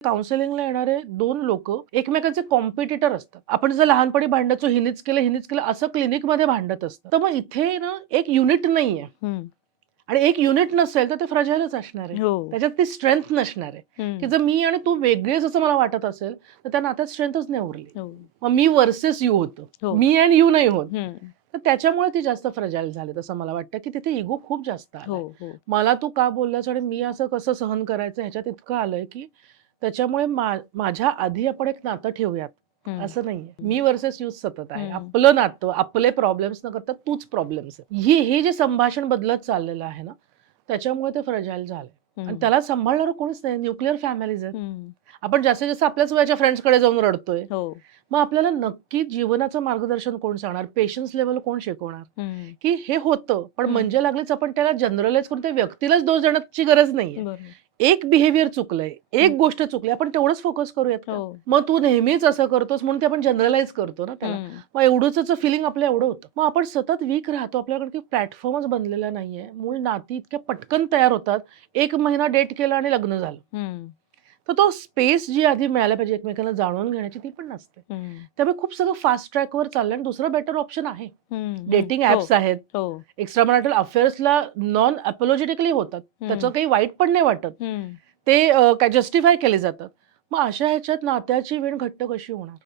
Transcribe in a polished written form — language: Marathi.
काउन्सिलिंगला येणारे 2 लोकं एकमेकांचे कॉम्पिटिटर असतात. आपण जर लहानपणी भांडायचो, हिनेच केलं असं क्लिनिकमध्ये भांडत असतं. तर मग इथे ना एक युनिट नाहीये हं. आणि एक युनिट नसेल तर ते फ्रॅजाईलच असणार आहे. हो. त्याच्यात ती स्ट्रेंथ नसणार आहे, की हं. जर मी आणि तू वेगळेच असं मला वाटत असेल, तर त्या नात्यात स्ट्रेंथच नाही उरली. हो. मग मी व्हर्सेस यू होतं. हो. मी एंड यू नाही होत. हं. तर त्याच्यामुळे ती जास्त फ्रॅजाईल झालीत असं मला वाटतं, की तिथे इगो खूप जास्त हो, आलाय. हो. मला तू का बोललास आणि मी असं कसं सहन करायचं ह्याच्यात इतकं आलंय, की त्याच्यामुळे माझ्या आधी आपण एक नातं ठेवूयात, हं. असं नाहीये. मी व्हर्सेस यूच सतत आहे. हं. आपलं नातं, आपले प्रॉब्लेम्स न करता तूच प्रॉब्लेम्स आहे. हे जे संभाषण बदलत चाललेलं आहे ना, त्याच्यामुळे ते फ्रॅजाईल झालंय आणि हं. त्याला सांभाळणारं कोणीच नाही. न्यूक्लिअर फॅमिलीज आहेत. हं. आपण जास्तीत जास्त आपल्याच वयाच्या फ्रेंड्सकडे जाऊन रडतोय. हो. मग आपल्याला नक्की जीवनाचं मार्गदर्शन कोण सांगणार? पेशन्स लेव्हल कोण शिकवणार? हं. की हे होतं, पण हं. म्हणजे लागलीच आपण त्याला जनरलाइज करून त्या व्यक्तीलाच दोष देण्याची गरज नाहीये. बरोबर. एक बिहेवियर चुकलंय, हं. एक गोष्ट चुकली, आपण तेवढंच फोकस करूयात हो. का? मग तू नेहमीच असं करतोस म्हणून ते आपण जनरलाइज करतो ना त्याला. हं. मग एवढंच फिलिंग आपलं एवढं होतं. मग आपण सतत वीक राहतो. आपल्याकडे काही प्लॅटफॉर्मच बनलेला नाहीये. मूळ नाती इतक्या पटकन तयार होतात. 1 महिना डेट केला आणि लग्न झालं. हं. तर तो स्पेस जी आधी मिळायला पाहिजे एकमेकांना जाणून घेण्याची ती पण नसते. हं. त्यामुळे खूप सगळं फास्ट ट्रॅकवर चाललंय आणि दुसरं बेटर ऑप्शन आहे. हं. हं. डेटिंग हो. ॲप्स आहेत. हो. एक्स्ट्रा मॅरिटल अफेअर्सला नॉन अपोलॉजिटिकली होतात. त्याचं हं. काही वाईट पण नाही वाटत. हं. ते काय जस्टिफाय केले जातात. मग अशा ह्याच्यात नात्याची वीण घट्ट कशी होणार?